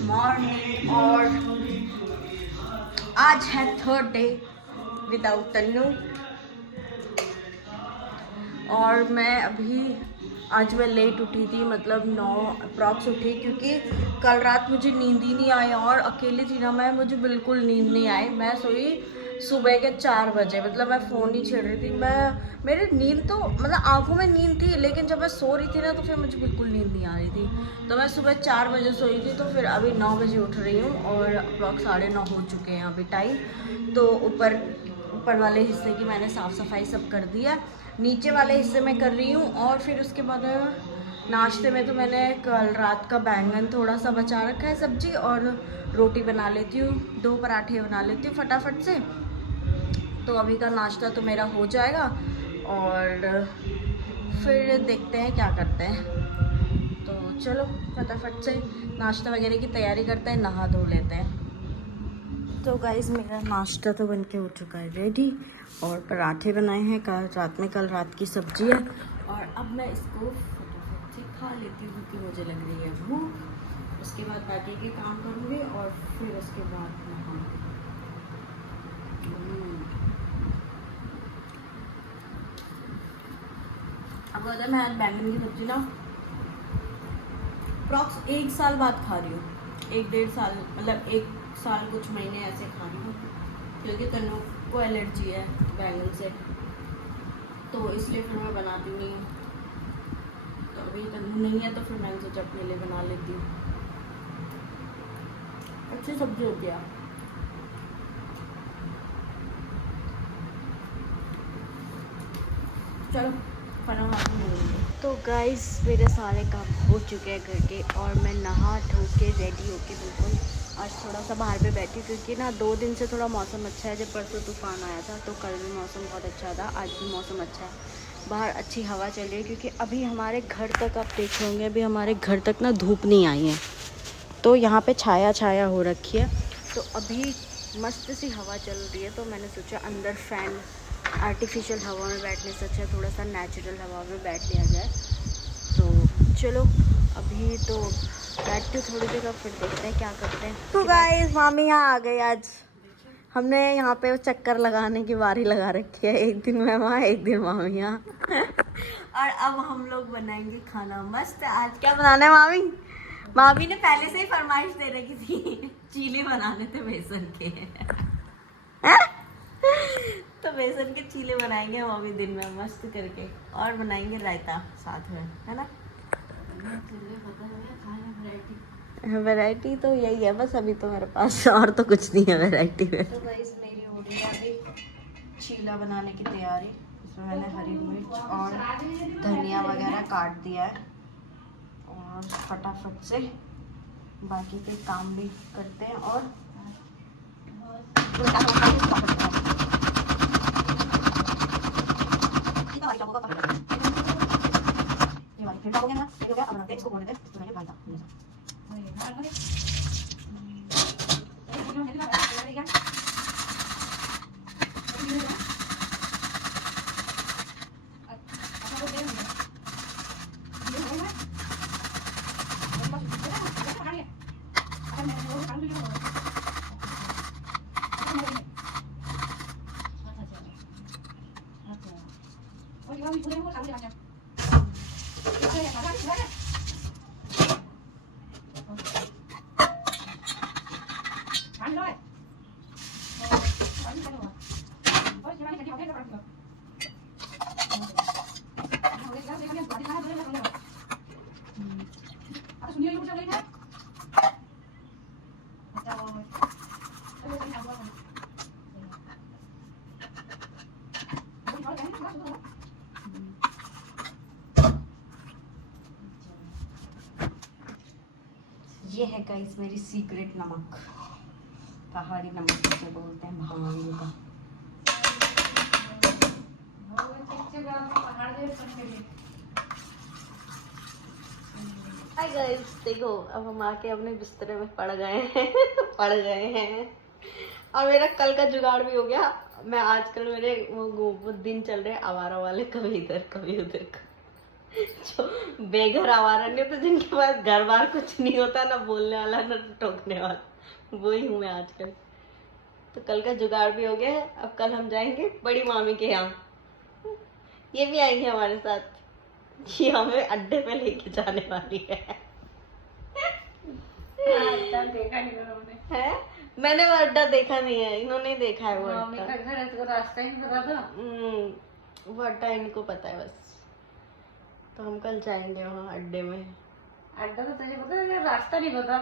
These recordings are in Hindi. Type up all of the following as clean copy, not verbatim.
मॉर्निंग और आज है थर्ड डे विदाउट तन्नू। और मैं अभी आज मैं लेट उठी थी, मतलब 9 अप्रॉक्स उठी, क्योंकि कल रात मुझे नींद ही नहीं आई और अकेली थी ना मैं, मुझे बिल्कुल नींद नहीं आई। मैं सोई सुबह के 4 बजे, मतलब मैं फ़ोन नहीं छेड़ रही थी। मेरी नींद तो मतलब आंखों में नींद थी, लेकिन जब मैं सो रही थी ना तो फिर मुझे बिल्कुल नींद नहीं आ रही थी। तो मैं सुबह 4 बजे सोई थी, तो फिर अभी 9 बजे उठ रही हूँ और अप्रॉक्स 9:30 हो चुके हैं अभी टाइम। तो ऊपर वाले हिस्से की मैंने साफ़ सफाई सब कर दिया, नीचे वाले हिस्से में कर रही हूँ। और फिर उसके बाद नाश्ते में तो मैंने कल रात का बैंगन थोड़ा सा बचा रखा है सब्जी, और रोटी बना लेती हूँ, 2 पराठे बना लेती हूँ फटाफट से। तो अभी का नाश्ता तो मेरा हो जाएगा और फिर देखते हैं क्या करते हैं। तो चलो फटाफट से नाश्ता वगैरह की तैयारी करते हैं, नहा धो लेते हैं। तो गाइज़ मेरा नाश्ता तो बनके हो चुका है रेडी, और पराठे बनाए हैं कल रात की सब्जी है। और अब मैं इसको फटाफट से खा लेती हूँ क्योंकि मुझे लग रही है भूख। उसके बाद बाकी के काम करूँगी और फिर उसके बाद नहाऊंगी। अब अगर मैं आज बैंगन की सब्जी ना अप्रॉक्स 1 साल बाद खा रही हूँ, 1 डेढ़ साल, मतलब 1 साल कुछ महीने ऐसे खा रही हूँ, क्योंकि तन्नू को एलर्जी है बैंगन से, तो इसलिए फिर मैं बनाती नहीं हूँ। तो अभी तन्नू नहीं है तो फिर मैंने सोचा अपने लिए बना लेती हूँ। अच्छी सब्जी होती है। चलो खाना तो गाइस मेरे सारे काम हो चुके हैं घर के, और मैं नहा धो के रेडी होके बिल्कुल आज थोड़ा सा बाहर पे बैठी, क्योंकि ना 2 दिन से थोड़ा मौसम अच्छा है। जब परसों तूफान आया था तो कल भी मौसम बहुत अच्छा था, आज भी मौसम अच्छा है, बाहर अच्छी हवा चल रही है। क्योंकि अभी हमारे घर तक आप देखे होंगे, अभी हमारे घर तक ना धूप नहीं आई है, तो यहाँ पे छाया छाया हो रखी है। तो अभी मस्त सी हवा चल रही है, तो मैंने सोचा अंदर फ़ैन आर्टिफिशियल हवा में बैठने से अच्छा थोड़ा सा नेचुरल हवा में बैठ लिया जाए। तो चलो अभी तो बैठते थोड़ी देर, अब फिर देखते हैं क्या करते हैं। तो गाइस मामी यहाँ आ गई आज। हमने यहाँ पे चक्कर लगाने की बारी लगा रखी है, एक दिन मैं वहाँ एक दिन मामी यहाँ। और अब हम लोग बनाएंगे खाना मस्त। आज क्या बनाना है मामी? मामी ने पहले से ही फरमाइश दे रखी थी, चीले बनाने थे बेसन के। तो बेसन के चीले बनाएंगे हम अभी दिन में मस्त करके, और बनाएंगे रायता साथ में, है ना? वैरायटी तो यही है बस, अभी तो मेरे पास और तो कुछ नहीं है वैरायटी में। तो गाइस मेरी हो रही है अभी चीला बनाने की तैयारी। इसमें मैंने हरी मिर्च और धनिया वगैरह काट दिया है, और फटाफट से बाकी के काम भी करते हैं। और ये है गाइस मेरी सीक्रेट नमक, पहाड़ी नमक जिसे बोलते हैं, भांग का। हाय गाइस, देखो अब हम आके अपने बिस्तरे में पड़ गए हैं। पड़ गए हैं, और मेरा कल का जुगाड़ भी हो गया। मैं आजकल मेरे वो दिन चल रहे आवारा वाले, कभी इधर कभी उधर। जो बेघर आवारा नहीं होते, जिनके पास घर बार कुछ नहीं होता, ना बोलने वाला ना टोकने वाला, वही हूँ मैं आजकल। तो कल का जुगाड़ भी हो गया है। अब कल हम जाएंगे बड़ी मामी के यहाँ, ये भी आएंगे हमारे साथ, ये हमें अड्डे पे लेके जाने वाली है। देखा नहीं मैंने। है, मैंने वो अड्डा देखा नहीं है, इन्होंने देखा है वो मामी अड्डा। का घर है तो रास्ता ही नहीं पता था। वो अड्डा इनको पता है बस। तो हम कल जाएंगे वहाँ अड्डे में। अड्डा तो तुझे पता है, रास्ता नहीं पता।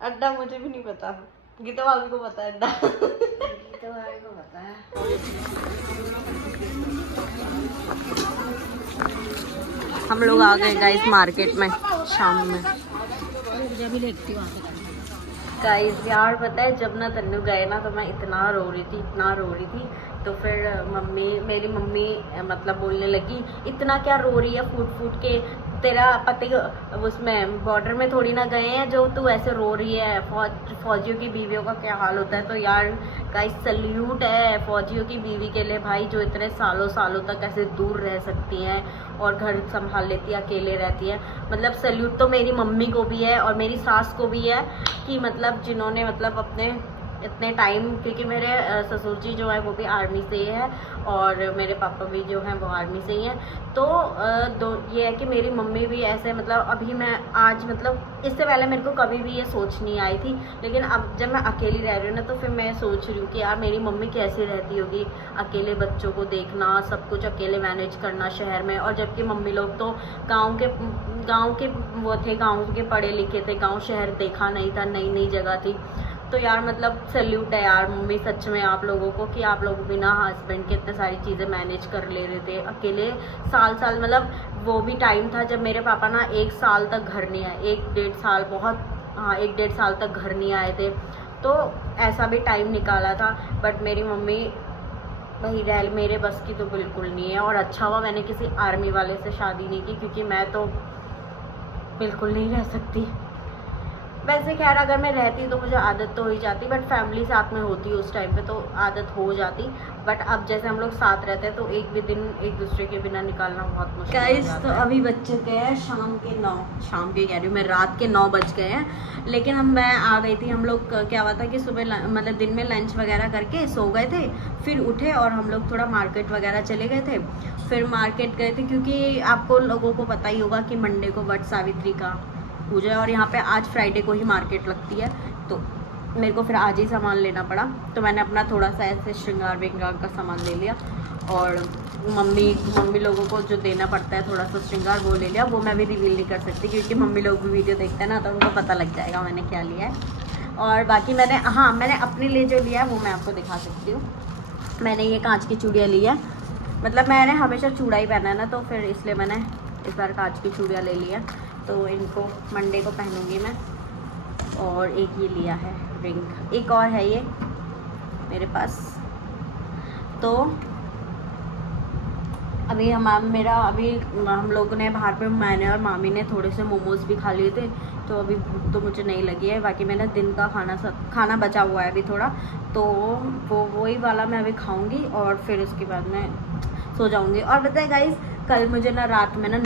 अड्डा मुझे भी नहीं पता, गीता भाभी को पता है अड्डा। तो भाई को पता है। हम लोग आ गए गाइस मार्केट में शाम में। भी देखती हूँ गाइस यार पता है, जब ना तन्नू गए ना तो मैं इतना रो रही थी, इतना रो रही थी। तो फिर मेरी मम्मी मतलब बोलने लगी, इतना क्या रो रही है फूट फूट के, तेरा पति उसमें बॉर्डर में थोड़ी ना गए हैं जो तू ऐसे रो रही है, फौजियों की बीवियों का क्या हाल होता है। तो यार गाइस सल्यूट है फौजियों की बीवी के लिए भाई, जो इतने सालों सालों तक ऐसे दूर रह सकती हैं और घर संभाल लेती है, अकेले रहती है। मतलब सल्यूट तो मेरी मम्मी को भी है और मेरी सास को भी है कि मतलब जिन्होंने मतलब अपने इतने टाइम, क्योंकि मेरे ससुर जी जो है वो भी आर्मी से ही है और मेरे पापा भी जो हैं वो आर्मी से ही हैं। तो ये है कि मेरी मम्मी भी ऐसे मतलब अभी मैं आज मतलब इससे पहले मेरे को कभी भी ये सोच नहीं आई थी, लेकिन अब जब मैं अकेली रह रही हूँ ना तो फिर मैं सोच रही हूँ कि यार मेरी मम्मी कैसे रहती होगी, अकेले बच्चों को देखना, सब कुछ अकेले मैनेज करना शहर में। और जबकि मम्मी लोग तो गाँव के वो थे, गाँव के पढ़े लिखे थे, गाँव शहर देखा नहीं था, नई नई जगह थी। तो यार मतलब सैल्यूट है यार मम्मी सच में आप लोगों को कि आप लोग बिना हस्बैंड के इतने सारी चीज़ें मैनेज कर ले रहे थे अकेले। साल मतलब वो भी टाइम था जब मेरे पापा ना 1 साल तक घर नहीं आए, 1-1.5 साल, बहुत हाँ 1-1.5 साल तक घर नहीं आए थे। तो ऐसा भी टाइम निकाला था। बट मेरी मम्मी वही रह मेरे बस की तो बिल्कुल नहीं है। और अच्छा हुआ मैंने किसी आर्मी वाले से शादी नहीं की, क्योंकि मैं तो बिल्कुल नहीं रह सकती। वैसे खैर अगर मैं रहती तो मुझे आदत तो हो ही जाती, बट फैमिली साथ में होती उस टाइम पे तो आदत हो जाती। बट अब जैसे हम लोग साथ रहते हैं तो एक भी दिन एक दूसरे के बिना निकालना बहुत मुश्किल है। गाइस तो अभी बज चुके हैं शाम के 9, शाम के कह रही हूँ मैं, रात के 9 बज गए हैं। लेकिन मैं आ गई थी, हम लोग क्या हुआ था कि सुबह मतलब दिन में लंच वगैरह करके सो गए थे, फिर उठे और हम लोग थोड़ा मार्केट वगैरह चले गए थे। फिर मार्केट गए थे क्योंकि आपको लोगों को पता ही होगा कि मंडे को वट सावित्री का पूजा है और यहाँ पे आज फ्राइडे को ही मार्केट लगती है। तो मेरे को फिर आज ही सामान लेना पड़ा, तो मैंने अपना थोड़ा सा ऐसे श्रृंगार विंगार का सामान ले लिया। और मम्मी लोगों को जो देना पड़ता है थोड़ा सा श्रृंगार वो ले लिया। वो मैं भी रिवील नहीं कर सकती क्योंकि मम्मी लोग भी वीडियो देखते हैं ना, तो उनको पता लग जाएगा मैंने क्या लिया है। और बाकी मैंने अपने लिए जो लिया है वो मैं आपको दिखा सकती हूँ। मैंने ये कांच की चूड़ियाँ ली है, मतलब मैंने हमेशा चूड़ा ही पहना है ना, तो फिर इसलिए मैंने इस बार कांच की चूड़ियाँ ले ली है। तो इनको मंडे को पहनूंगी मैं। और एक ये लिया है रिंग, एक और है ये मेरे पास। तो अभी हम लोगों ने बाहर पे, मैंने और मामी ने थोड़े से मोमोज भी खा लिए थे, तो अभी भूख तो मुझे नहीं लगी है। बाकी मैंने दिन का खाना बचा हुआ है अभी थोड़ा, तो वही वाला मैं अभी खाऊंगी और फिर उसके बाद मैं सो जाऊंगी। और बताए गाइस, कल मुझे ना रात में ना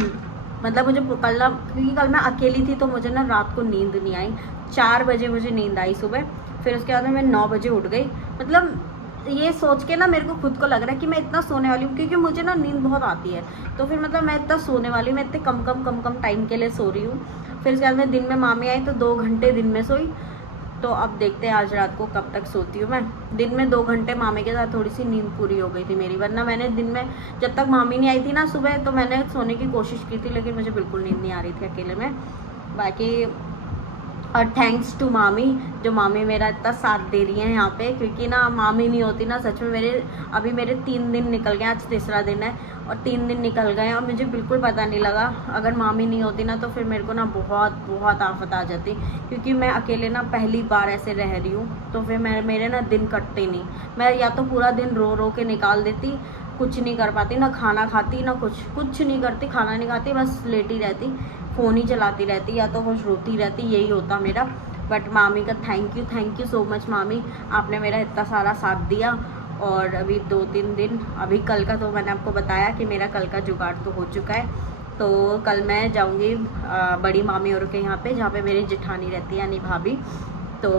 मतलब क्योंकि कल मैं अकेली थी तो मुझे ना रात को नींद नहीं आई। 4 बजे मुझे नींद आई सुबह, फिर उसके बाद मैं 9 बजे उठ गई। मतलब ये सोच के ना मेरे को खुद को लग रहा है कि मैं इतना सोने वाली हूँ, क्योंकि मुझे ना नींद बहुत आती है। तो फिर मतलब मैं इतना सोने वाली हूँ, मैं इतने कम टाइम के लिए सो रही हूँ। फिर उसके बाद में दिन में मामी आई तो 2 घंटे दिन में सोई। तो अब देखते हैं आज रात को कब तक सोती हूँ मैं। दिन में 2 घंटे मामी के साथ थोड़ी सी नींद पूरी हो गई थी मेरी, वरना मैंने दिन में जब तक मामी नहीं आई थी ना सुबह, तो मैंने सोने की कोशिश की थी, लेकिन मुझे बिल्कुल नींद नहीं आ रही थी अकेले में। बाकी और थैंक्स टू मामी, जो मामी मेरा इतना साथ दे रही है यहाँ पे, क्योंकि ना मामी नहीं होती ना सच में अभी मेरे 3 दिन निकल गए, आज तीसरा दिन है और 3 दिन निकल गए और मुझे बिल्कुल पता नहीं लगा। अगर मामी नहीं होती ना तो फिर मेरे को ना बहुत आफत आ जाती, क्योंकि मैं अकेले ना पहली बार ऐसे रह रही हूँ। तो फिर मेरे ना दिन कटते नहीं, मैं या तो पूरा दिन रो के निकाल देती, कुछ नहीं कर पाती, ना खाना खाती ना कुछ नहीं करती, खाना नहीं खाती, बस लेटी रहती, फ़ोन ही चलाती रहती या तो कुछ रोती रहती, यही होता मेरा। बट मामी का थैंक यू सो मच मामी, आपने मेरा इतना सारा साथ दिया और अभी 2-3 दिन, अभी कल का तो मैंने आपको बताया कि मेरा कल का जुगाड़ तो हो चुका है। तो कल मैं जाऊंगी बड़ी मामी और के यहाँ पे, जहाँ पे मेरी जेठानी रहती है यानी भाभी। तो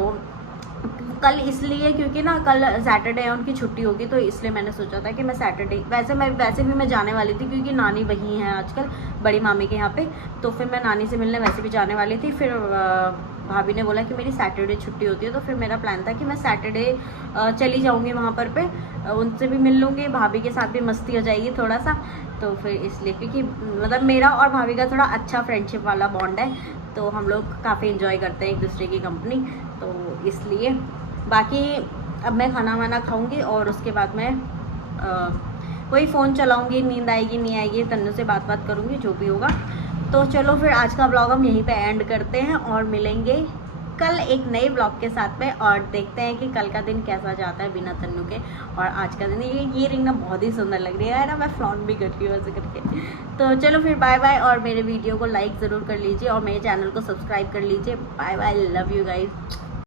कल इसलिए क्योंकि ना कल सैटरडे है, उनकी छुट्टी होगी, तो इसलिए मैंने सोचा था कि मैं सैटरडे, वैसे भी मैं जाने वाली थी क्योंकि नानी वहीं है आजकल बड़ी मामी के यहाँ पे। तो फिर मैं नानी से मिलने वैसे भी जाने वाली थी। फिर भाभी ने बोला कि मेरी सैटरडे छुट्टी होती है, तो फिर मेरा प्लान था कि मैं सैटरडे चली जाऊँगी वहाँ पर उनसे भी मिल लूँगी, भाभी के साथ भी मस्ती हो जाएगी थोड़ा सा। तो फिर इसलिए क्योंकि मतलब मेरा और भाभी का थोड़ा अच्छा फ्रेंडशिप वाला बॉन्ड है, तो हम लोग काफ़ी इन्जॉय करते हैं एक दूसरे की कंपनी, तो इसलिए। बाकी अब मैं खाना वाना खाऊंगी और उसके बाद मैं वही फ़ोन चलाऊंगी, नींद आएगी नहीं आएगी, तन्नू से बात करूंगी, जो भी होगा। तो चलो फिर आज का ब्लॉग हम यहीं पे एंड करते हैं और मिलेंगे कल एक नए ब्लॉग के साथ में, और देखते हैं कि कल का दिन कैसा जाता है बिना तन्नू के। और आज का दिन ये रिंग ना बहुत ही सुंदर लग रही है ना, मैं फ्लॉन्ट भी करती हूँ ऐसे करके। तो चलो फिर बाय बाय, और मेरे वीडियो को लाइक ज़रूर कर लीजिए और मेरे चैनल को सब्सक्राइब कर लीजिए। Bye bye, love you guys.